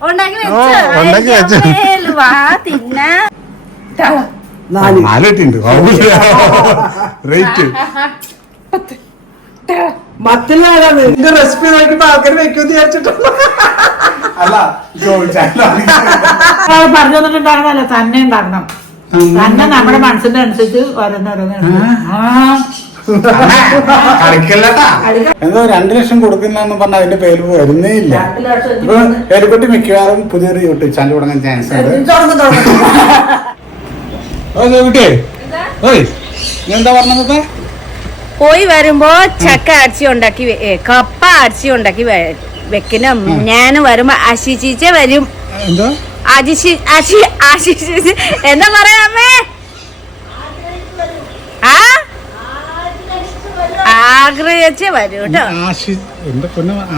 ഉണ്ടാക്കി വെച്ചു. വാ തിന്ന. നാലിട്ടുണ്ട്. റേറ്റ്. മറ്റുള്ളവരാണ് എന്റെ റെസിപ്പി നോക്കിട്ട് ആൾക്കാർ വെക്കുമെന്ന് വിചാരിച്ചിട്ടുള്ളൂ അല്ല പറഞ്ഞു തന്നെ ഉണ്ടാക്കണം. തന്നെ നമ്മുടെ മനസ്സിന്റെ അനുസരിച്ച് ഓരോന്നോരോന്ന് എന്തോ രണ്ടു ലക്ഷം കൊടുക്കുന്നെന്ന് പറഞ്ഞ അതിന്റെ പേര് വരുന്നേ ഇല്ല. ഇപ്പൊ എലിക്കുട്ടി മിക്കവാറും പുതിയൊരു യൂട്യൂബ് ചാനൽ തുടങ്ങാൻ ചാൻസ് ഉണ്ട്. ഓയ് നീ എന്താ പറഞ്ഞത് പോയി വരുമ്പോ ചക്ക അരച്ചി ഉണ്ടാക്കി വെ- കപ്പ അരച്ചി ഉണ്ടാക്കി വെക്കണം. ഞാൻ വരുമ്പോ അശിച്ചീച്ച വരും. എന്താ? അശിശി അശി അശിശി എന്താ പറയാ അമ്മേ ആ ആഗ്രഹിച്ച് വരും കേട്ടോ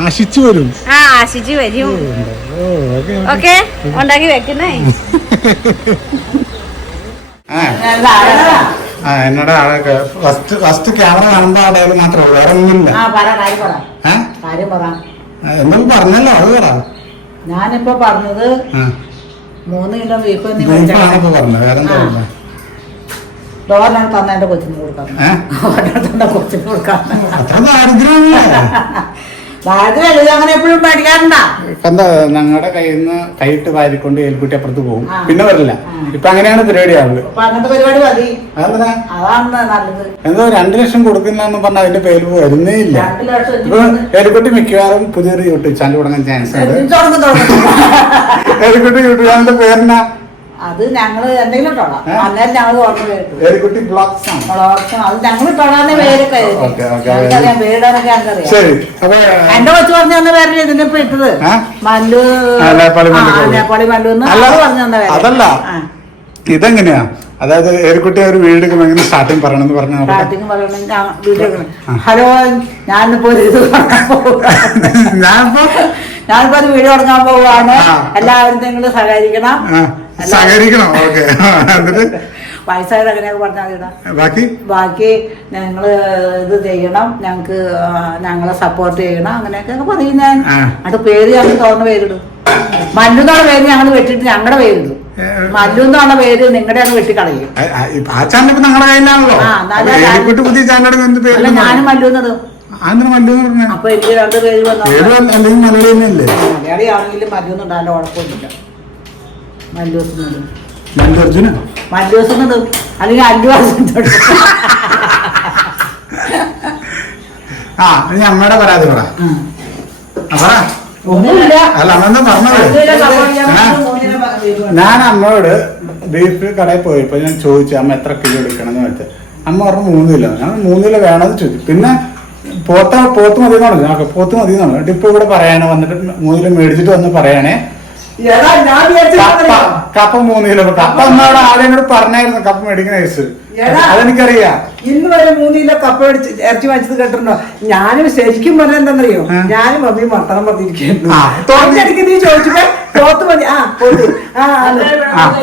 ആശിച്ചു വരും. ആ ആശിച്ചു വരും. ഓക്കെ ഉണ്ടാക്കി വെക്കുന്നേ. ആ ആ എന്നോട് ഫസ്റ്റ് ഫസ്റ്റ് ക്യാമറ കാണുമ്പോ ആളെ മാത്രമേ ഉള്ളൂ വേറെ ഒന്നുമില്ല. ആ പറ പറ. ഏ? കാര്യം പറ. എന്തെങ്കിലും പറഞ്ഞല്ലോ അത് പറ. ഞാനിപ്പോ പറഞ്ഞത് മൂന്ന് കിലോ ബീഫ് ബീഫാണ് ഇപ്പൊ പറഞ്ഞത് വേറെ എന്താ ആ. പറഞ്ഞത്? ഡോറിനാണ് തന്നെ എന്റെ കൊച്ചിന് കൊടുക്കാം ഏ? ഡോറിനാണ് തന്നെ കൊച്ചിന് കൊടുക്കാം അത്ര ദാരിദ്ര്യമല്ലേ ദാരിദ്ര്യം എഴുതി അങ്ങനെ എപ്പോഴും പേടിക്കാറുണ്ട? എന്താ ഞങ്ങളുടെ കയ്യിൽ നിന്ന് കൈയിട്ട് വാരിക്കൊണ്ട് ഏൽക്കുട്ടി അപ്പുറത്ത് പോകും. പിന്നെ വരില്ല. ഇപ്പൊ അങ്ങനെയാണ് പരിപാടി ആവുന്നത് അപ്പൊ അങ്ങനത്തെ പരിപാടി മതി. അതെന്താ? അതാണ് നല്ലത്. എന്തോ രണ്ടു ലക്ഷം കൊടുക്കുന്നെന്ന് പറഞ്ഞ അതിന്റെ പേര് വരുന്നേ ഇല്ല. ഇപ്പൊ ഏലിക്കുട്ടി മിക്കവാറും പുതിയൊരു യൂട്യൂബ് ചാനൽ തുടങ്ങാൻ ചാൻസ് ഉണ്ട്. ഏലിക്കുട്ടി യൂട്യൂബ് ചാനലിന്റെ പേരെന്നാ? അത് ഞങ്ങൾ എന്തെങ്കിലും ഇട്ടോളാം? അന്നേരം ഞങ്ങൾ ഓർമ്മ ബ്ലോക്സ് അത് ഞങ്ങൾ ഇട്ടോളാന്ന് പേരൊക്കെ. ഞങ്ങൾക്കറിയാം പേരിടാനൊക്കെ അപ്പൊ എന്റെ കൊച്ചു പറഞ്ഞു തന്ന പേരല്ലേ ഇതിന്റെ ഇപ്പൊ ഇട്ടത്? മല്ലു നേപ്പാളി മല്ലു പറഞ്ഞു തന്ന പേര് അതല്ല. ഇതെങ്ങനെയാ? അതായത് ഏലിക്കുട്ടി ഒരു വീട് എങ്ങനെ സ്റ്റാർട്ടിങ് പറയണമെന്ന് പറഞ്ഞു സ്റ്റാർട്ടിങ് വീഡിയോ ഹലോ ഞാനിപ്പോ. ഞാനിപ്പോ ഞാനിപ്പോ ഒരു വീഡിയോ തുടങ്ങാൻ പോവാണ്. എല്ലാവരും നിങ്ങൾ സഹകരിക്കണം. സഹകരിക്കണം ഓക്കെ. എന്നിട്ട്? വയസ്സായത് അങ്ങനെയൊക്കെ പറഞ്ഞാൽ ബാക്കി? ബാക്കി ഞങ്ങൾ ഇത് ചെയ്യണം ഞങ്ങൾക്ക് ഞങ്ങളെ സപ്പോർട്ട് ചെയ്യണം അങ്ങനെയൊക്കെ പറയും ഞാൻ. അത് പേര് ഞങ്ങൾ തോന്നുന്ന പേരിടും. മല്ലു എന്നുള്ള പേര് ഞങ്ങൾ വെട്ടിട്ട് ഞങ്ങളുടെ പേരിടും. മല്ലു എന്നുള്ള പേര് നിങ്ങളുടെ അങ്ങ് വെട്ടിക്കളയും. ആ, ചാനൽ ഇപ്പൊ കയ്യിലാണല്ലോ. പുതിയ ചാനൽ ഞാനും മല്ലു എന്നിടും. ആന്ധ്ര മല്ലു എന്ന് പറഞ്ഞ? അപ്പൊ എനിക്ക് രണ്ട് പേര് വന്നു മലയാളി മലയാളി ആണെങ്കിലും മല്ലു എന്നുണ്ടാകാൻ കുഴപ്പമൊന്നുമില്ല മല്ലു അർജുന അല്ലെങ്കിൽ അല്ലു ആ ഇനി അമ്മയുടെ പരാതി പറ. അല്ല അമ്മ പറഞ്ഞത് ഞാൻ അമ്മയോട് ബീഫ് കടയിൽ പോയപ്പോ ഞാൻ ചോദിച്ചു അമ്മ എത്ര കിലോ എടുക്കണം? എന്ന് വെച്ചാൽ അമ്മ പറഞ്ഞു മൂന്ന് കിലോ. ഞാൻ മൂന്ന് കിലോ വേണമെന്ന് ചോദിച്ചു. പിന്നെ പോത്ത പോത്ത് മതി എന്നാണ് പറഞ്ഞു "ആ, പോത്ത് മതി എന്നാണ് ഡിപ്പോ ഇവിടെ പറയാണ് വന്നിട്ട് മൂന്ന് കിലോ മേടിച്ചിട്ട് വന്ന് വിചാരിച്ചത് കപ്പ മൂന്ന് കിലോ. കപ്പ എന്നോട് ആദ്യം എന്നോട് പറഞ്ഞായിരുന്നു കപ്പ മേടിക്കുന്ന കേസ്. അതെനിക്കറിയാം. ഇന്ന് വരെ മൂന്ന് കിലോ കപ്പ മേടിച്ച് ഇറച്ചി വാങ്ങിച്ചത് കേട്ടിട്ടുണ്ടോ? ഞാനും ശരിക്കും പറഞ്ഞ എന്താണെന്നറിയോ. ഞാനും അമ്മയും മട്ടണം പറഞ്ഞിരിക്കുന്നു. ആ, നീ ചോദിച്ചപ്പോ മതി. ആ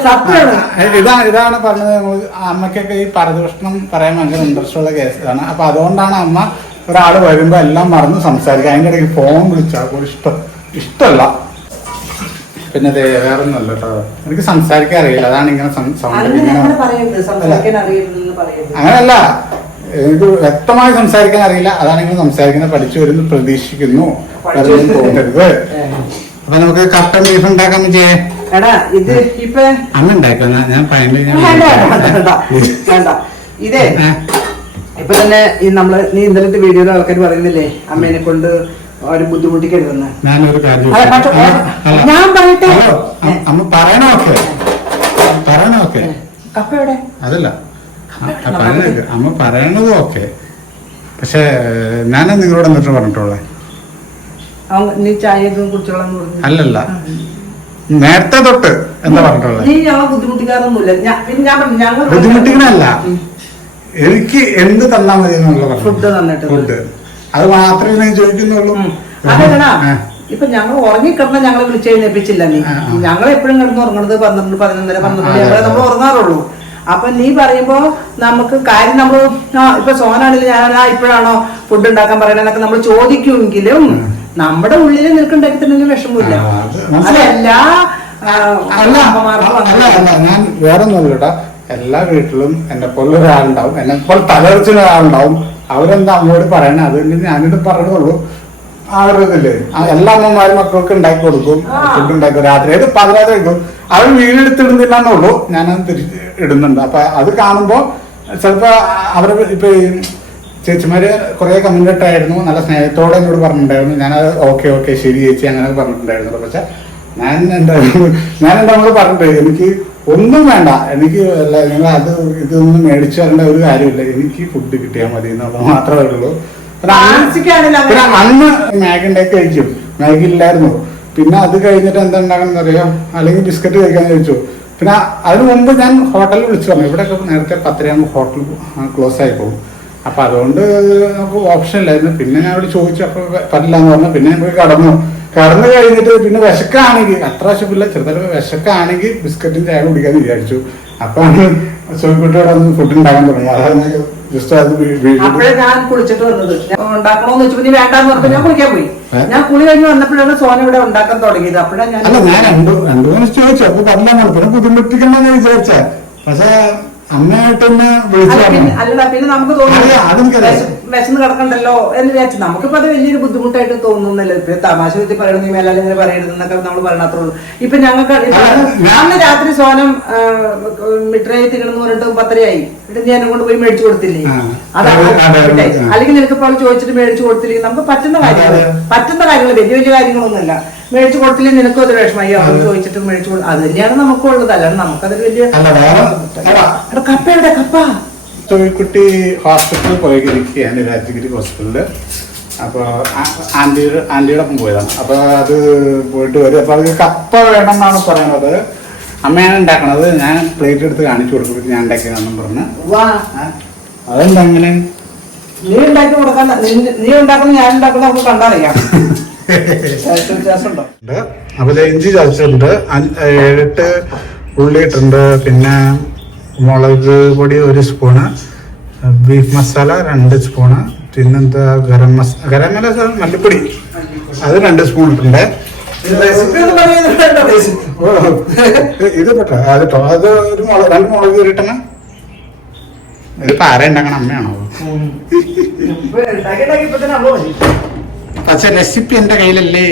സത്യമാണ്. ഇതാ ഇതാണ് പറഞ്ഞത് നമ്മൾ അമ്മയ്ക്കൊക്കെ ഈ പരദൂഷണം പറയാൻ ഭയങ്കര ഇൻട്രസ്റ്റ് ഉള്ള കേസാണ് അപ്പൊ അതുകൊണ്ടാണ് അമ്മ ഒരാൾ വരുമ്പോ എല്ലാം മറന്ന് സംസാരിക്കുക. അതിന്റെ ഇടയ്ക്ക് ഫോൺ വിളിച്ചാൽ ഇഷ്ടം ഇഷ്ടമല്ല പിന്നെ വേറെ ഒന്നല്ല കേട്ടോ എനിക്ക് സംസാരിക്കാൻ അറിയില്ല. അതാണ് ഇങ്ങനെ അങ്ങനല്ല സൗണ്ട് ഇങ്ങനെ എനിക്ക് വ്യക്തമായി സംസാരിക്കാൻ അറിയില്ല. അതാണ് ഇങ്ങനെ സംസാരിക്കുന്നത്. പഠിച്ചു വരുന്നു പ്രതീക്ഷിക്കുന്നു. അതൊന്നും തോന്നരുത്. അപ്പൊ നമുക്ക് കട്ടൻ ബീഫ് ഉണ്ടാക്കാൻ ചെയ്യേ എടാ ഇത് ഇപ്പൊ അമ്മ ഉണ്ടാക്കാം ഞാൻ- ഇതേ? ഇപ്പൊ തന്നെ ഈ നമ്മൾ നീ ഇന്നലത്തെ വീഡിയോയിൽ ആൾക്കാർ പറയുന്നില്ലേ അമ്മേനെ കൊണ്ട് ഒരു ബുദ്ധിമുട്ടിക്കരുതെന്ന്. ഞാനൊരു കാര്യം. ഞാൻ പറയട്ടെ. അമ്മ- പറയണോക്കെ പറയണോക്കെ കപ്പയുടെ അതല്ല. അമ്മ പറയണതും ഒക്കെ പക്ഷെ ഞാൻ നിങ്ങളോട് എന്നിട്ട് പറഞ്ഞിട്ടുള്ളേ. അല്ലല്ല. നേരത്തെ തൊട്ട് എന്താ പറഞ്ഞിട്ടുള്ളത് ബുദ്ധിമുട്ടിക്കണല്ല എനിക്ക് എന്ത് തന്നാ മതി എന്നുള്ള ഫുഡ് തന്നിട്ട്. ഫുഡ്. അത് മാത്രമേ ഞാൻ ചോദിക്കുന്നുള്ളൂ അതല്ലടാ. ഇപ്പൊ ഞങ്ങൾ ഉറങ്ങിക്കിടന്ന ഞങ്ങളെ വിളിച്ച് എഴുന്നേപ്പിച്ചില്ല നീ. ഞങ്ങൾ എപ്പോഴും കിടന്ന് ഉറങ്ങണത് പന്ത്രണ്ട് പതിനൊന്നര പന്ത്രണ്ട്. നമ്മൾ ഉറങ്ങാറുള്ളൂ അപ്പൊ നീ പറയുമ്പോ നമുക്ക് കാര്യം നമ്മൾ ഇപ്പൊ സോനാണെങ്കിലും ഞാൻ ആ ഇപ്പോഴാണോ ഫുഡ് ഉണ്ടാക്കാൻ പറയണെന്നൊക്കെ നമ്മൾ ചോദിക്കുമെങ്കിലും നമ്മുടെ ഉള്ളിൽ നിൽക്കുണ്ടാക്കി തന്നെ വിഷമമില്ല. അതെല്ലാ അല്ല ഞാൻ വേറെ ഒന്നുമില്ല എല്ലാ വീട്ടിലും എന്നെ പോലെ ഒരാളുണ്ടാവും എന്നെ പോലെ തലവെച്ചിന് ഒരാളുണ്ടാവും. അവരെന്താ അമ്മയോട് പറയണേ? അത് തന്നെ ഞാനിത് പറഞ്ഞുള്ളൂ ആ ഒരു ഇതില്ലേ? എല്ലാ അമ്മമാരും മക്കൾക്ക് ഉണ്ടാക്കി കൊടുക്കും. ഫുഡ് ഉണ്ടാക്കി രാത്രി ഏത് പതിനാറ് കഴിക്കും. അവർ വീടെടുത്തിടുന്നില്ല എന്നുള്ളൂ ഞാനത് തിരിച്ച് ഇടുന്നുണ്ട്. അപ്പൊ അത് കാണുമ്പോൾ ചിലപ്പോ അവർ ഇപ്പൊ ചേച്ചിമാര് കുറെ കമന്റ് ഇട്ടായിരുന്നു. നല്ല സ്നേഹത്തോടെ എന്നോട് പറഞ്ഞിട്ടുണ്ടായിരുന്നു. ഞാനത് ഓക്കെ ഓക്കെ ശരി ചേച്ചി അങ്ങനെ പറഞ്ഞിട്ടുണ്ടായിരുന്നു. പക്ഷെ ഞാൻ എന്താ ഞാൻ എന്താ നമ്മൾ പറഞ്ഞിട്ട്? എനിക്ക് ഒന്നും വേണ്ട. എനിക്ക് അല്ല നിങ്ങൾ അത് ഇതൊന്നും മേടിച്ചു തരേണ്ട ഒരു കാര്യമില്ല. എനിക്ക് ഫുഡ് കിട്ടിയാൽ മതി എന്നുള്ളത് മാത്രമേ ഉള്ളൂ. പിന്നെ അന്ന് മാഗി ഉണ്ടാക്കി കഴിക്കും. മാഗി ഇല്ലായിരുന്നു. പിന്നെ അത് കഴിഞ്ഞിട്ട് എന്താ ഉണ്ടാക്കണം അറിയാം? അല്ലെങ്കിൽ ബിസ്ക്കറ്റ് കഴിക്കാൻ ചോദിച്ചു. പിന്നെ അതിനു മുമ്പ് ഞാൻ ഹോട്ടലിൽ വിളിച്ചു പറഞ്ഞു. ഇവിടെയൊക്കെ നേരത്തെ പത്തരയാകുമ്പോൾ ഹോട്ടൽ ക്ലോസ് ആയി പോകും. അപ്പൊ അതുകൊണ്ട് നമുക്ക് ഓപ്ഷൻ ഇല്ലായിരുന്നു. പിന്നെ ഞാൻ അവിടെ ചോദിച്ചു. അപ്പൊ പറ്റില്ല എന്ന് പറഞ്ഞു. പിന്നെ ഞാൻ പോയി കടന്നു. കടന്നു കഴിഞ്ഞിട്ട് പിന്നെ വിശക്കാണെങ്കിൽ അത്ര വിശപ്പില്ല ചെറുതായിട്ട് വിശക്കാണെങ്കിൽ ബിസ്ക്കറ്റും ചായ കുടിക്കാന്ന് വിചാരിച്ചു. അപ്പാണ് ചോദിക്കുട്ടിയോടെ ഒന്ന് ഫുഡ് ഉണ്ടാക്കാൻ തുടങ്ങി അതാണ് ജസ്റ്റ് അത് അപ്പോഴേ ഞാൻ കുളിച്ചിട്ട് വന്നത്. ഞാൻ ഉണ്ടാക്കണോന്ന് വെച്ചപ്പോ നീ വേണ്ടാന്ന് പറഞ്ഞപ്പോ ഞാൻ കുളിക്കാൻ പോയി? ഞാൻ കുളി കഴിഞ്ഞ് വന്നപ്പോഴാണ് സോന ഇവിടെ ഉണ്ടാക്കാൻ തുടങ്ങിയത്. അപ്പോഴാണ് ഞാൻ അല്ല ഞാൻ രണ്ടു രണ്ടു മൂന്ന് ചോദിച്ചു. അപ്പൊ പറഞ്ഞാൽ പിന്നെ ഞാൻ വിചാരിച്ച പക്ഷെ അമ്മയായിട്ട് തന്നെ വിളിച്ചു അല്ല, പിന്നെ- അല്ലടാ പിന്നെ നമുക്ക് തോന്നുന്നു വിശന്ന് കിടക്കണ്ടല്ലോ എന്ന് വിചാരിച്ചു. നമുക്കിപ്പോ അത് വലിയൊരു ബുദ്ധിമുട്ടായിട്ട് തോന്നുന്നില്ല. ഇപ്പൊ തമാശ വെച്ച് പറയണത് നീ ഇങ്ങനെ ഇങ്ങനെ പറയരുതെന്നൊക്കെ നമ്മൾ പറയണത്രേ ഉള്ളൂ ഇപ്പൊ ഞങ്ങൾക്ക് അന്ന് രാത്രി സോനം മിഠായി തിന്നണമെന്ന് പറഞ്ഞിട്ട് പത്തരയായി. എന്നിട്ട് ഞാൻ കൊണ്ട് പോയി മേടിച്ചു കൊടുത്തില്ലേ. അതാണ്. അല്ലെങ്കിൽ നിനക്ക് ഇപ്പോൾ ചോദിച്ചിട്ട് മേടിച്ചു കൊടുത്തില്ലെങ്കിൽ നമുക്ക് പറ്റുന്ന കാര്യങ്ങൾ. പറ്റുന്ന കാര്യങ്ങൾ വലിയ വലിയ കാര്യങ്ങളൊന്നുമല്ല. മേടിച്ചു കൊടുത്തില്ലെങ്കിൽ നിനക്കും അത് വിഷമമായി അവർ ചോദിച്ചിട്ട് മേടിച്ചു കൊടുത്തു അത് തന്നെയാണ് നമുക്കുള്ളത് അല്ലാണ്ട് നമുക്കതൊരു വലിയ കപ്പ എവിടെ? കപ്പ. ചോയ്ക്കുട്ടി ഹോസ്പിറ്റലിൽ പോയിരിക്കുകയാണ് രാജഗിരി ഹോസ്പിറ്റലിൽ. അപ്പൊ ആ- ആന്റിയുടെ ആന്റിയുടെ ഒപ്പം പോയതാണ്. അപ്പൊ അത് പോയിട്ട് വരും. അപ്പൊ അത് കപ്പ വേണം എന്നാണ് പറയുന്നത്. അമ്മയാണ് ഉണ്ടാക്കണത്. ഞാൻ പ്ലേറ്റ് എടുത്ത് കാണിച്ചു കൊടുക്കും. ഞാൻ ഉണ്ടാക്കിയതാണെന്നും പറഞ്ഞ്. വാ. അതെന്താ അങ്ങനെ? നീ ഉണ്ടാക്കി കൊടുക്കാൻ നീ ഉണ്ടാക്കുന്ന ഞാൻ ഉണ്ടാക്കുന്ന നമുക്ക് കണ്ടറിയാം. ഉണ്ട്. അപ്പൊ ഇഞ്ചി ചതച്ചിട്ടുണ്ട്. ഏഴെട്ട് ഉള്ളി ഇട്ടുണ്ട് പിന്നെ മുളക് പൊടി ഒരു സ്പൂണ്. ബീഫ് മസാല രണ്ട് സ്പൂണ്. പിന്നെന്താ ഗരം മസാല ഗരം മസാല മല്ലിപ്പൊടി. അത് രണ്ട് സ്പൂൺ ഇട്ടുണ്ട് ഇത് പെട്ടോ അത് കേട്ടോ അത് ഒരു മുളക് രണ്ട് മുളക് കയറിട്ടണ ഉണ്ടാക്കണം അമ്മയാണോ? പക്ഷെ റെസിപ്പി എന്റെ കയ്യിലല്ലേ?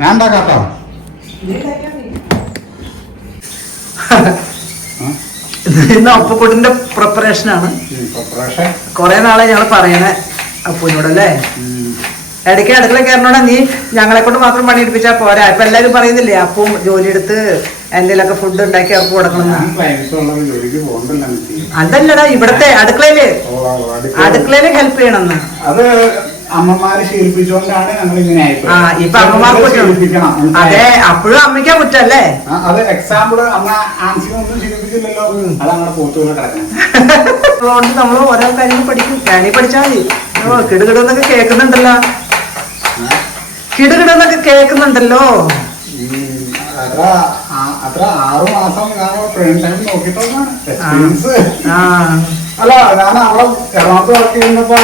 ഞാൻ ഉണ്ടാക്കാട്ടോ? ഇന്ന് ഒപ്പക്കൂട്ടിന്റെ പ്രിപ്പറേഷൻ ആണ്. കൊറേ നാളെ ഞങ്ങൾ പറയണേ അപ്പൂനോടല്ലേ. ഇടയ്ക്ക് അടുക്കള കയറണോടെ നീ? ഞങ്ങളെ കൊണ്ട് മാത്രം പണിയെടുപ്പിച്ചാൽ പോരാ. ഇപ്പൊ എല്ലാരും പറയുന്നില്ലേ അപ്പവും ജോലിയെടുത്ത് എന്തെങ്കിലുമൊക്കെ ഫുഡ് ഉണ്ടാക്കി അവർക്ക് കൊടുക്കണം. അതല്ലടാ ഇവിടത്തെ അടുക്കളയിൽ. അടുക്കളയിൽ. ഹെൽപ്പ് ചെയ്യണമെന്ന്. അത് അമ്മമാര് ശീലിപ്പിച്ചുകൊണ്ടാണ് ഞങ്ങൾ ഇങ്ങനെ. ആ ഇപ്പൊ അമ്മമാർക്ക് അതെ അപ്പോഴും അമ്മയ്ക്കാ കുറ്റല്ലേ? അത് എക്സാമ്പിൾ അമ്മ ശീലിപ്പിച്ചില്ലല്ലോ. അത് അങ്ങനെ കിടക്കണം നമ്മൾ ഓരോ കാര്യങ്ങൾ പഠിക്കും. ഞാനീ പഠിച്ചാൽ മതി. കിടുകിടുന്നൊക്കെ കേൾക്കുന്നുണ്ടല്ലോ. കിടുകിടുന്നൊക്കെ കേൾക്കുന്നുണ്ടല്ലോ. അത്ര ആറു മാസം ഞാൻ ട്രെയിൻ ടൈം നോക്കിയിട്ടൊന്നാണ് എക്സ്പീരിയൻസ് ആ അല്ല ഞാൻ അവിടെ എറണാകുളത്ത് വർക്ക് ചെയ്യുന്നപ്പോ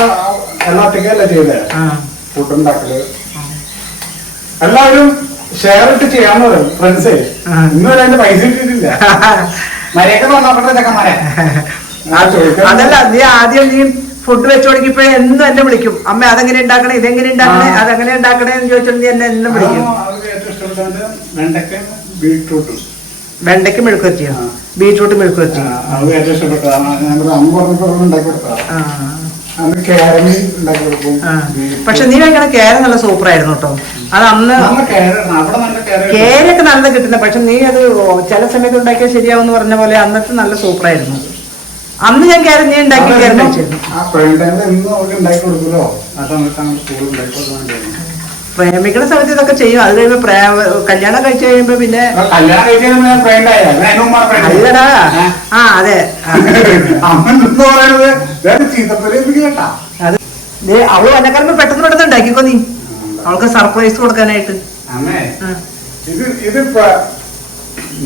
എല്ലാ ഒറ്റയ്ക്കല്ല ചെയ്തേ? ഫുഡ് ഉണ്ടാക്കൽ എല്ലാവരും ഷെയർ ഇട്ട് ചെയ്യാന്ന് പറയും ഫ്രണ്ട്സേ. ഇന്ന് വരെ എന്റെ പൈസ കിട്ടിയിട്ടില്ല. മര്യാദ നോക്കട്ടെ ചെക്കന്മാരെ. അതല്ല നീ ആദ്യം നീ ഫുഡ് വെച്ചു തുടങ്ങിയപ്പോഴേ എന്നും എന്നെ വിളിക്കും. അമ്മ അതെങ്ങനെ ഉണ്ടാക്കണേ? ഇതെങ്ങനെ ഉണ്ടാക്കണേ. അതെങ്ങനെ ഉണ്ടാക്കണേ എന്ന് ചോദിച്ചിട്ടുണ്ടെങ്കിൽ എന്നെ എന്നും വിളിക്കും. വെണ്ടയ്ക്ക് മെഴുക്ക് വരട്ടിയോ ആ. ബീട്രൂട്ട് മെഴുക്ക് വരട്ടി അവർക്ക് ഏറ്റവും ഇഷ്ടപ്പെട്ടതാണ് ഞാൻ പറഞ്ഞു, അമ്മ ഉണ്ടാക്കി കൊടുത്തതാണ് ആ. അന്ന് കേരളി ഉണ്ടാക്കി കൊടുക്കും. പക്ഷെ നീ വെക്കണ കേര നല്ല സൂപ്പർ ആയിരുന്നു കേട്ടോ. അത് അന്ന് കേരയൊക്കെ നല്ല കിട്ടുന്ന പക്ഷെ നീ അത് ചില സമയത്ത് ഉണ്ടാക്കിയാൽ ശരിയാവും പറഞ്ഞ പോലെ അന്നത്തെ നല്ല സൂപ്പർ ആയിരുന്നു അന്ന് ഞാൻ കേരള നീ ഉണ്ടാക്കി പ്രേമികളെ കഴിച്ചിരുന്നു പ്രേമിക്കുന്ന സമയത്ത് ഇതൊക്കെ ചെയ്യും. അത് കഴിയുമ്പോ പ്രേമ കല്യാണം കഴിച്ചു കഴിയുമ്പോ പിന്നെ ആ അതെ ഞാൻ. അല്ലടാ. ആ. അതെ. അവൾ വന്നക്കാരമ്പോ പെട്ടെന്ന് പെട്ടെന്ന് ഉണ്ടാക്കിക്കോ നീ. അവൾക്ക് സർപ്രൈസ് കൊടുക്കാനായിട്ട്. ഇത്. ഇത്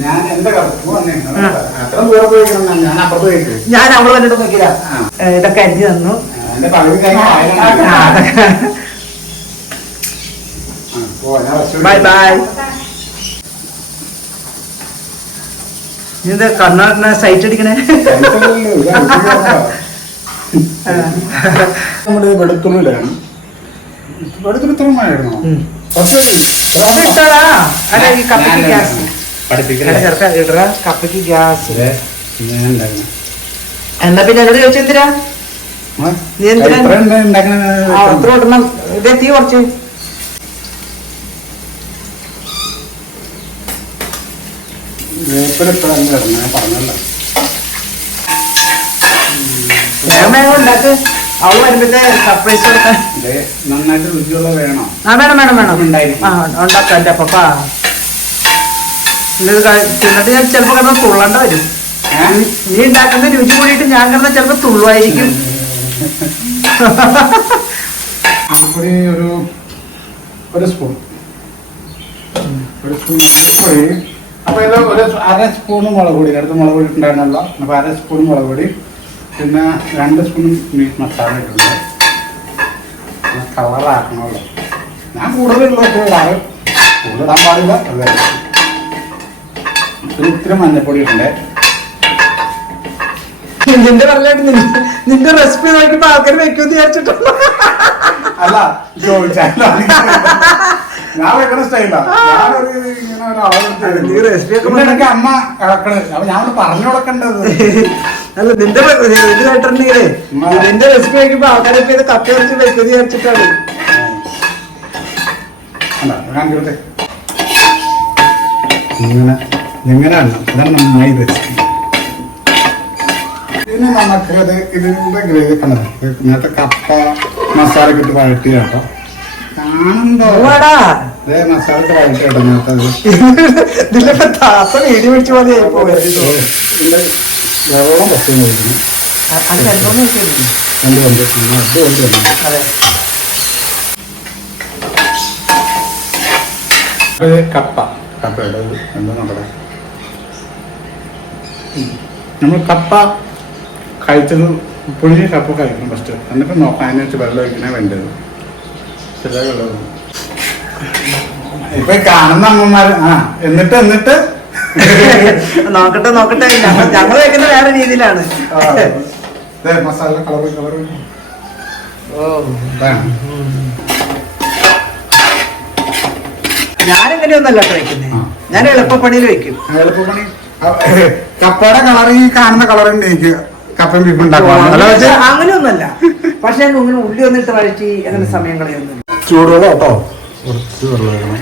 ഞാൻ എന്റെ ഞാൻ അവൾ വന്നിട്ട് നോക്കില്ല. ഇതൊക്കെ അരിഞ്ഞു തന്നു. Bye bye. നീ കർണാടക കണ്ണാടിനെ സൈറ്റ് അടിക്കണേ ഇത്. നമ്മുടെ വെളുത്തുള്ളിലാണ് വെളുത്തുള്ളി ഇത്ര മഴയായിരുന്നോ? അല്ല ഈ കപ്പിക്ക് ഗ്യാസ് ഇടറ കപ്പയ്ക്ക് ഗ്യാസ്. എന്നാ പിന്നെ എന്നോട് ചോദിച്ചെന്തിനാ നീ എന്തിനാ- അത്ര ഇടണം കുറച്ച്. നന്നായിട്ട് രുചിയുള്ള വേണം? ആ വേണം വേണം വേണം. ഉണ്ടാക്കാം എന്റെ അപ്പ തിന്നിട്ട് ഞാൻ ചിലപ്പോ കിടന്ന് തുള്ളണ്ട വരും? നീ ഉണ്ടാക്കുന്ന രുചി കൂടിയിട്ട് ഞാൻ കിടന്ന് ചിലപ്പോ തുള്ളുമായിരിക്കും ഒരു ഒരു സ്പൂൺ. ഒരു സ്പൂൺ മഞ്ഞപ്പൊടി അപ്പോൾ ഇത് അര സ്പൂൺ മുളക് പൊടി. അടുത്ത് മുളക് പൊടി ഉണ്ടായിരുന്നല്ലോ. അപ്പോൾ അര സ്പൂൺ മുളക് പൊടി. പിന്നെ രണ്ട് സ്പൂൺ മീറ്റ് മസാല ഇട്ടുണ്ട് കളറാക്കണമല്ലോ. ഞാൻ കൂടുതലുള്ള ഇടാറ് കൂടുതലിടാൻ പാടില്ല. ഇത്തിരി മഞ്ഞപ്പൊടി ഇട്ടുണ്ട് നിന്റെ പറഞ്ഞായിട്ട് നിന്റെ നിന്റെ റെസിപ്പി നോക്കിയപ്പോ ആൾക്കാർ വെക്കുമെന്ന് വിചാരിച്ചിട്ടുണ്ടോ. അല്ല ചോദിച്ചാലോ? ഞാൻ വെക്കണ സ്റ്റൈലാ ഞാനൊരു ഇങ്ങനെ ഒരു എനിക്ക് അമ്മ ഇളക്കണത്. അപ്പൊ ഞാൻ പറഞ്ഞു കൊടുക്കേണ്ടത്. അല്ല നിന്റെ ഇത് കേട്ടിട്ടുണ്ടെങ്കിലേ നിന്റെ റെസിപ്പി നോക്കിയപ്പോ ആൾക്കാരെ ഇത് കപ്പ വെച്ച് വെക്കുമെന്ന് വിചാരിച്ചിട്ടാണ്. ഇങ്ങനെ. ഇങ്ങനെയാണ് ഇതാണ് നന്നായി റെസിപ്പി പിന്നെ നമുക്ക് അത് ഇതിന്റെ ഗ്രേവി കണ്ടത് ഇങ്ങനത്തെ കപ്പ മസാല ഇട്ട് വഴട്ടി കേട്ടോ. കാണുമ്പോ അതേ മസാല ഇട്ട് വഴറ്റി കേട്ടോ നേരത്തെ താത്ത വീഡിയോ പിടിച്ചു പോലെ വെള്ളം രണ്ടോന്ന് വെക്കുന്നു രണ്ട് കൊണ്ട് അത് കൊണ്ട് തന്നെ അതെ. കപ്പ. ഇത് എന്താ നമ്മുടെ നമ്മൾ കപ്പ കഴിച്ചത് പുഴുങ്ങിയ കപ്പ കഴിക്കണം ഫസ്റ്റ് എന്നിട്ട് നോക്കാം അതിനകത്ത് വെള്ളം ഒഴിക്കണേ വേണ്ടത്. ചില വെള്ളം ഇപ്പൊ കാണുന്ന അമ്മമാര് ആ എന്നിട്ട് എന്നിട്ട്? നോക്കട്ടെ നോക്കട്ടെ. ഞങ്ങൾ ഞങ്ങൾ വെക്കുന്ന വേറെ രീതിയിലാണ്. മസാല കളർ കളർ ഞാൻ ഇങ്ങനെയൊന്നല്ല കേട്ടോ വെക്കുന്നത്. ഞാൻ എളുപ്പപ്പണിയിൽ വെക്കും. എളുപ്പപ്പണി. കപ്പയുടെ കളർ ഈ കാണുന്ന കളർ ഉണ്ട് എനിക്ക് കപ്പയും ബീഫ് ഉണ്ടാക്കാം അല്ല വെച്ച് അങ്ങനെയൊന്നല്ല പക്ഷെ ഇങ്ങനെ ഉള്ളി ഒന്നിട്ട് വഴറ്റി അങ്ങനെ സമയം കളയൊന്നും ചൂടുവെള്ളം കേട്ടോ കുറച്ച് വെള്ളം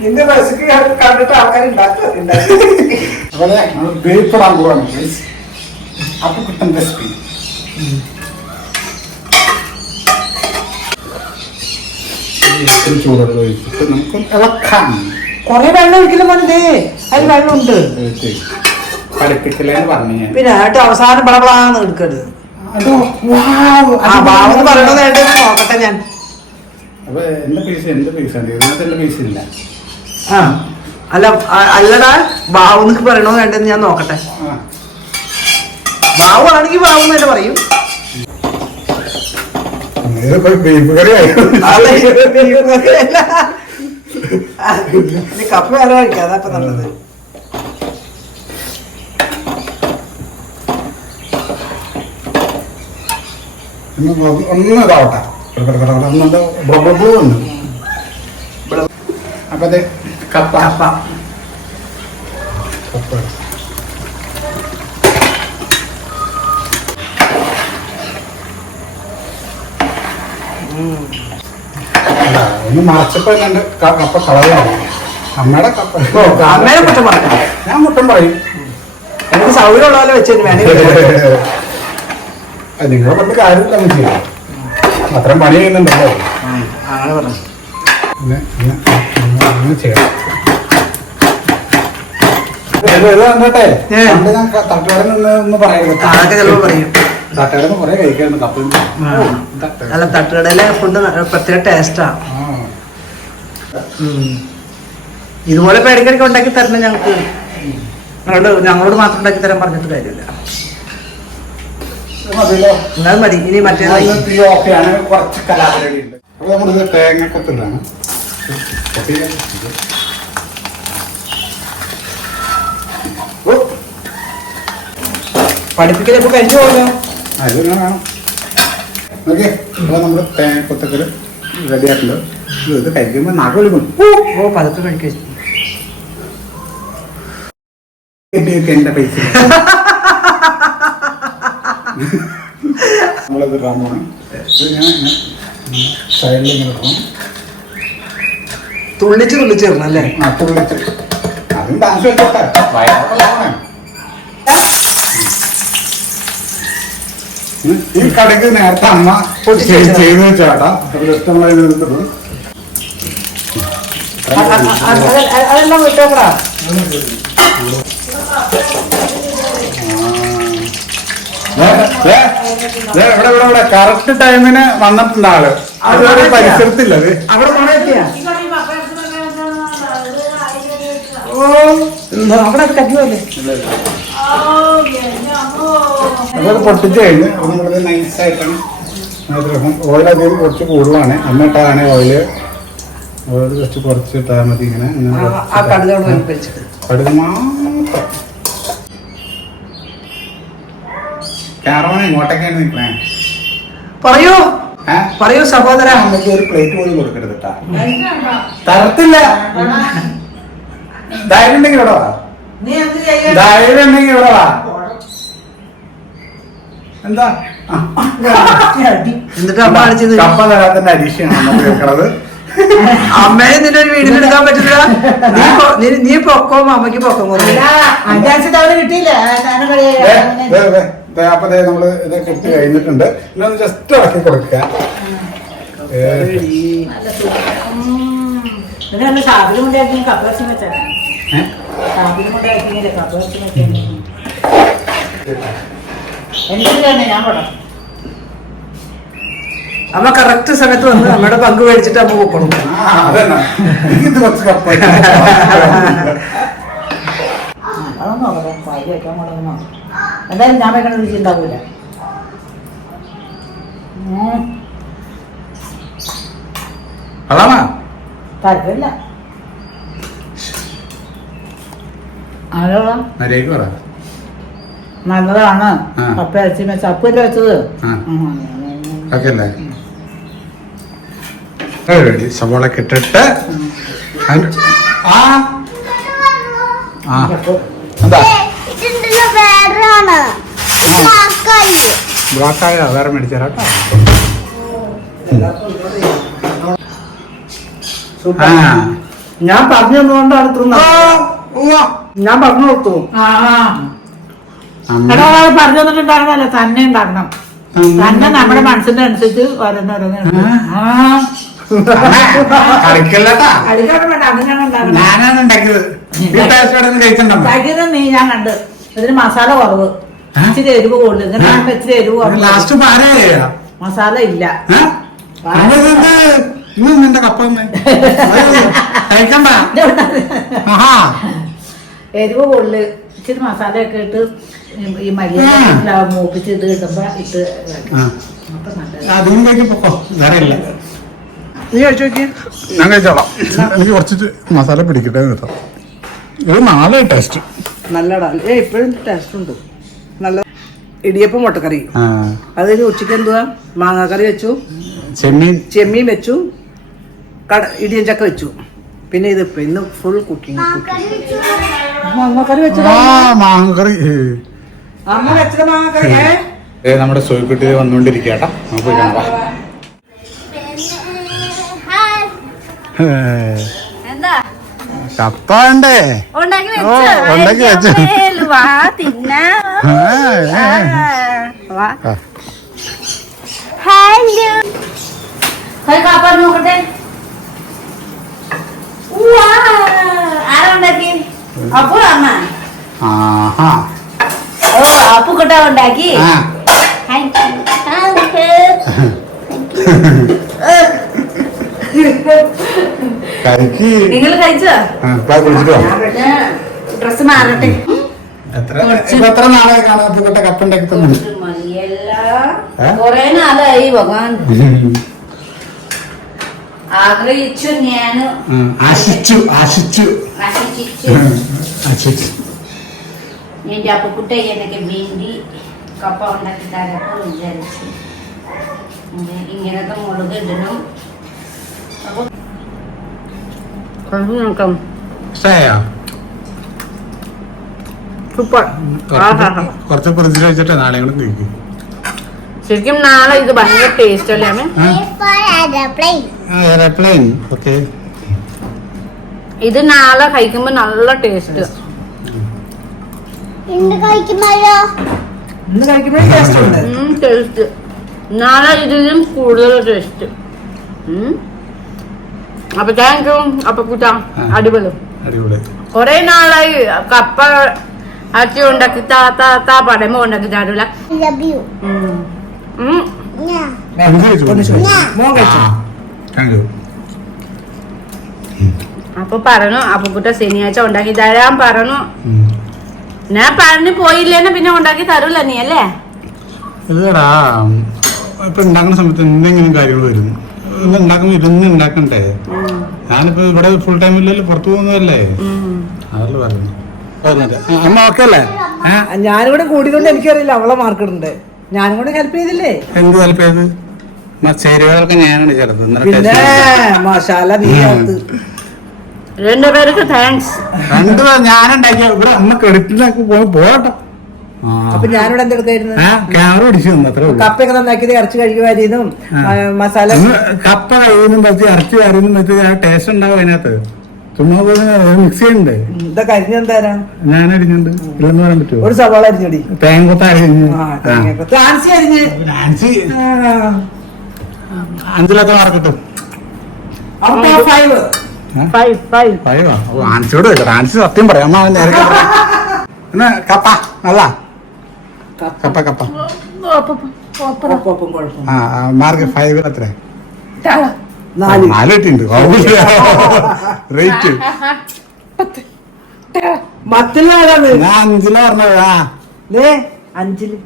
നിന്റെ റെസിപ്പി കണ്ടിട്ട് ആൾക്കാർ ഉണ്ടാക്കും അപ്പൊ അതെ നമ്മൾ ബീഫ് ഇടാൻ പോവാണ് പ്ലീസ് അപ്പൊ കിട്ടും റെസിപ്പി ചൂടുവെള്ളം ഒഴിച്ചിട്ട് നമുക്ക് ഇളക്കാം. കൊറേ വെള്ളം ഒഴിക്കലും മതി അതിൽ വെള്ളമുണ്ട്. പിന്നെ ആയിട്ട് അവസാനം പടപളാന്ന് എടുക്കരുത്. അതോ? വാവ്. ആ ബാബു പറയണത് ആയിട്ട് നോക്കട്ടെ ഞാൻ. ആ അല്ല അല്ലടാ പറയണോ വേണ്ടെന്ന് ഞാൻ നോക്കട്ടെ. ബാവു ആണെങ്കിൽ ബാവു എന്ന് തന്നെ പറയും ബീഫ് കറി ആയി. കപ്പ വേറെ കഴിക്കാം അതാ ഇപ്പൊ നല്ലത്. ഒന്ന് ഇതാവട്ടെ. ഒന്നുണ്ട് ബ്ലൂ അപ്പൊ അതെ കപ്പ കപ്പ. കപ്പ. ഒന്ന് മറച്ചപ്പോ എന്നെ കപ്പ കളയാണ് അമ്മയുടെ കപ്പ. അമ്മേനെ കുറ്റം പറയാം ഞാൻ കുറ്റം പറയും. എനിക്ക് സൗകര്യമുള്ള പോലെ വെച്ചു നിങ്ങളെ കൊണ്ട് കാര്യമില്ല നമുക്ക് അത്രയും പണി ചെയ്യുന്നുണ്ടല്ലോ. അങ്ങനെ പറഞ്ഞു. പിന്നെ ചെയ്യണം കണ്ടോട്ടെ. പണ്ട് ഞാൻ നിന്ന് ഒന്ന് പറയുന്നത് കുറെ കഴിക്കാറുണ്ട്. അല്ല തട്ടുകടയിലെ ഫുഡ് പ്രത്യേക ടേസ്റ്റാ ആ. ഇതുപോലെ ഇപ്പൊ ഇടയ്ക്കിടയ്ക്ക് ഉണ്ടാക്കി തരണം ഞങ്ങൾക്ക്. ഞങ്ങളോട് ഞങ്ങളോട് മാത്രം ഉണ്ടാക്കി തരാൻ പറഞ്ഞിട്ട് കാര്യമില്ല. എന്നാൽ മതി. ഇനി മറ്റേ കുറച്ച് കലാപരിപാടി അപ്പോൾ നമ്മളിത് തേങ്ങക്കൊത്തിലാണ് കഴിഞ്ഞു പോകല്ലോ വേണം. ഓക്കെ. അപ്പോൾ നമ്മൾ തേങ്ങക്കൊത്തൊക്കെ റെഡി ആയിട്ടുണ്ട്. ഇത് കഴിക്കുമ്പോൾ ഓ പതുക്കെ കഴിക്കും. കിട്ടിയൊക്കെ എന്റെ പൈസ. നമ്മളത് ഡ്രാമാണ് ഇത് ഞാൻ സൈഡിൽ ഇങ്ങനെ ഇടണം തുള്ളിച്ച് തുള്ളിച്ച് അല്ലേ? ആ തുള്ളിച്ച്. അതും ഡാൻസ് വെച്ചോട്ടെ ഈ കടക്ക് നേരത്തെ അമ്മ ചെയ്തു വെച്ചാട്ടാ ഇഷ്ടമുള്ള അതെല്ലാം വിട്ടോക്കടാ ഇവിടെ ഇവിടെ ഇവിടെ. കറക്റ്റ് ടൈമിന് വന്നിട്ടുണ്ട് ആൾ. അതുവരെ പരിസരത്തില്ല അത്. അവിടെ മഴ എത്തിയാ ഓ അവിടെ അത് പൊട്ടിച്ച് കഴിഞ്ഞ് നമ്മളിത് നൈസായിട്ടാണ് ഓയിൽ അതിൽ കുറച്ച് കൂടുതലാണ്. എന്നിട്ടാണ് ഇട്ടാണ് ഓയിൽ ജസ്റ്റ് കുറച്ച് ഇട്ടാൽ മതി ഇങ്ങനെ. കടുക് മാത്രം നിൽക്കണേ. പറയൂ. പറയൂ സഹോദര. അമ്മയ്ക്ക് ഒരു പ്ലേറ്റ് പോലും കൊടുക്കരുത് തരത്തില്ല. ധൈര്യം ഉണ്ടെങ്കിൽ ഇവിടെ വാ. ധൈര്യം ഉണ്ടെങ്കിൽ ഇവിടെ വാ. എന്താ. എന്നിട്ട് കപ്പ തരാത്തിന്റെ അഡീഷനാണ് നമ്മൾ കേൾക്കണത്. അമ്മയെ നിന്റെ ഒരു വീടിന് എടുക്കാൻ പറ്റില്ല നീ പൊ- നീ- നീ അമ്മയ്ക്ക് അമ്മയ്ക്ക് പൊക്കം ദേ, ദേ, ദേ, ദേ, അപ്പൊ ദേ നമ്മൾ ഇത് കെട്ടി കഴിഞ്ഞിട്ടുണ്ട്. ഇന്നൊന്ന് ജസ്റ്റ് ഇളക്കി കൊടുക്കുക ഏ, എന്തിനാണ് ഞാൻ പോടാം അമ്മ കറക്റ്റ് സമയത്ത് വന്ന് അമ്മയുടെ പങ്ക് മേടിച്ചിട്ട് അമ്മ പൊക്കണം എന്തായാലും ഞാൻ വെക്കണ രുചി ഉണ്ടാവൂല ഉം, അതാണോ താല്പര്യമില്ല നല്ലതാണ്. കപ്പ ഇറച്ചി വെച്ച് അപ്പല്ലേ വെച്ചത്. ഓക്കെ അല്ലേ? റെഡി സവോളൊക്കെ ഇട്ടിട്ട് ആ. ആ. എന്താ? ബ്ലാക്കായി വേറെ മേടിച്ചാലോ ആ. ഞാൻ പറഞ്ഞു തന്നുകൊണ്ടാണ് ഇത്ര ഞാൻ പറഞ്ഞു കൊടുത്തു പറഞ്ഞു തന്നിട്ടുണ്ടായിരുന്നല്ലോ തന്നെ ഉണ്ടാക്കണം. തന്നെ നമ്മുടെ മനസ്സിന്റെ അനുസരിച്ച് ഓരോന്ന് ആ. കളിക്കല്ലട്ടാ ഞാനാണ് ഉണ്ടാക്കിയത്. ഈ കഴിച്ചിട്ടുണ്ടോ? നീ ഞാൻ കണ്ട്. ഇതിന് മസാല കുറവ്? ഇച്ചിരി എരിവ് കൂടുതൽ. ഇച്ചിരി എരിവ് കുറവ്. ലാസ്റ്റ് മസാല ഇല്ല. നിന്റെ കപ്പ കഴിക്കണ്ട എരിവ് കൂടുതൽ. ഇച്ചിരി മസാലയൊക്കെ ഇട്ട് ഈ- മല്ലിയില മൂപ്പിച്ച് ഇത് കിട്ടുമ്പോ ഇട്ട്. അപ്പൊ നല്ല അതും വേറെ ഇല്ല. നീ കഴിച്ചു നോക്കിയേ. ഞാൻ കഴിച്ചോളാം. എനിക്ക് കുറച്ച് മസാല പിടിക്കട്ടെ കേട്ടോ. ഇത് നാളെ ടേസ്റ്റ് നല്ലടാ. ഏ ഇപ്പോഴും ടേസ്റ്റ് ഉണ്ട്. നല്ല ഇടിയപ്പം മുട്ടക്കറി. അത് ഉച്ചയ്ക്ക് എന്തുവാ? മാങ്ങാക്കറി വെച്ചു. ചെമ്മീൻ. ചെമ്മീൻ വെച്ചു. കട ഇടിയൻ ചക്ക വെച്ചു. പിന്നെ ഇത് ഇന്ന് ഫുൾ കുക്കിംഗ് മാങ്ങാക്കറി വെച്ചു ആ മാങ്ങറി അമ്മ വെച്ചത് മാങ്ങാക്കറി ഏ? നമ്മുടെ സോയിക്കുട്ടി വന്നുകൊണ്ടിരിക്കട്ടാ നമുക്ക് കാണാം. കാപ്പാട് നോക്കട്ടെ ഉവ്വാ. ആരാ ഉണ്ടാക്കി. കരിക്ക്. നിങ്ങൾ കഴിച്ചോ? കുളിച്ചിട്ടോ ഡ്രസ് മാറട്ടെ. എത്ര? നാളെ കാണാൻ പൂക്കട്ടെ കപ്പ ഉണ്ടാക്കി തന്നു? കൊറേ നാളായി ഭഗവാൻ. ആഗ്രഹിച്ചു ഞാൻ ആശിച്ചു ആശിച്ചു. ആശിച്ചു. ഉം, അപ്പക്കുട്ട എനിക്ക് വേണ്ടി കപ്പ ഉണ്ടാക്കി വിചാരിച്ചു. ഇങ്ങനത്തെ മുളക് ഇടണം. നോക്കാം സൂപ്പർ. കുറച്ച് കുറച്ച് ഫ്രിഡ്ജിൽ വെച്ചിട്ട് നാളെ കൂടെ കഴിക്കും. ശരിക്കും നാളെ ഇത് ഭയങ്കര ടേസ്റ്റ് അല്ലേ. എയർപ്ലെയിൻ ഓക്കെ ഇത് നാളെ കഴിക്കുമ്പോ നല്ല ടേസ്റ്റ് ടേസ്റ്റ് നാളെ ഇതിലും കൂടുതൽ ടേസ്റ്റ് അപ്പൊ താങ്ക് യു അപ്പൊ കൂട്ടാ അടിപൊളി. അടിപൊളി. കൊറേ നാളായി കപ്പ അച്ഛൻ ഉണ്ടാക്കി താ താ താ പടമ ഉണ്ടാക്കി തരൂല അപ്പൊ പറഞ്ഞു അപ്പൊ കുട്ട ശനിയാഴ്ച ഉണ്ടാക്കി തരാൻ പറഞ്ഞു. ഞാൻ പറഞ്ഞു പോയില്ലേന്ന് പിന്നെ ഉണ്ടാക്കി തരൂല നീ അല്ലേ? ഇല്ലടാ. ഇപ്പൊ ഉണ്ടാക്കുന്ന സമയത്ത് എന്തെങ്കിലും കാര്യങ്ങൾ വരുന്നു. ഉണ്ടാക്കുമ്പോ ഇരുന്ന് ഉണ്ടാക്കണ്ടേ ഞാനിപ്പോ ഇവിടെ ഫുൾ ടൈം ഇല്ലല്ലോ പുറത്തു പോകുന്നതല്ലേ? അതല്ലേ പറഞ്ഞു അമ്മ ഓക്കെ അല്ലേ? ഞാനിവിടെ കൂടിയതുകൊണ്ട് എനിക്കറിയില്ല അവളെ മാർക്ക് ഇടണ്ടേ ഞാനും കൂടെ ഹെൽപ്പ് ചെയ്തില്ലേ? എന്ത് താല്പര്യം ചേരുവകളൊക്കെ ഞാനാണ് ചേർത്തത്. ചെയ്തു. രണ്ടുപേർക്ക് താങ്ക്സ് രണ്ടു ഞാനുണ്ടാക്കിയ ഇവിടെ അമ്മ കെടുപ്പിനൊക്കെ പോയി പോകട്ടോ അപ്പൊ ഞാനിവിടെ എന്തെടുക്കായിരുന്നു ക്യാമറ പിടിച്ചു അത്രേ കപ്പയൊക്കെ നന്നാക്കിയത് ഇറച്ചി കഴിക്കുമായിരുന്നു മസാല കപ്പ കഴിയുന്നും പറ്റി ഇറച്ചി കറിയുന്നും പറ്റി ആ ടേസ്റ്റ് ഉണ്ടാവും അതിനകത്ത്. ചുമ്മാ മിക്സ് ചെയ്യണ്ടേ ഇതാ കരിഞ്ഞെന്താരാ ഞാൻ അരിഞ്ഞുണ്ട് ഇല്ലെന്ന് പറയാൻ പറ്റുമോ? ഒരു സവാള അരിഞ്ഞടി. തേങ്ങ അരിഞ്ഞു. ഫാൻസി അരിഞ്ഞ്. മാർക്ക് കിട്ടും ഫൈവ് ഫൈവ് ആൻസിയോട് സത്യം പറയാം. എന്നാ കപ്പ നല്ല. കപ്പ. കപ്പ ആ മാർക്ക് ഫൈവ് അത്ര നാല്. നാല്. കിട്ടിണ്ട് റേറ്റ്. ഞാൻ അഞ്ചില പറഞ്ഞത്. ആ. ലേ അഞ്ചിൽ.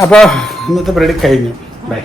അപ്പൊ ഇന്നത്തെ പരിപാടി കഴിഞ്ഞു. ബൈ.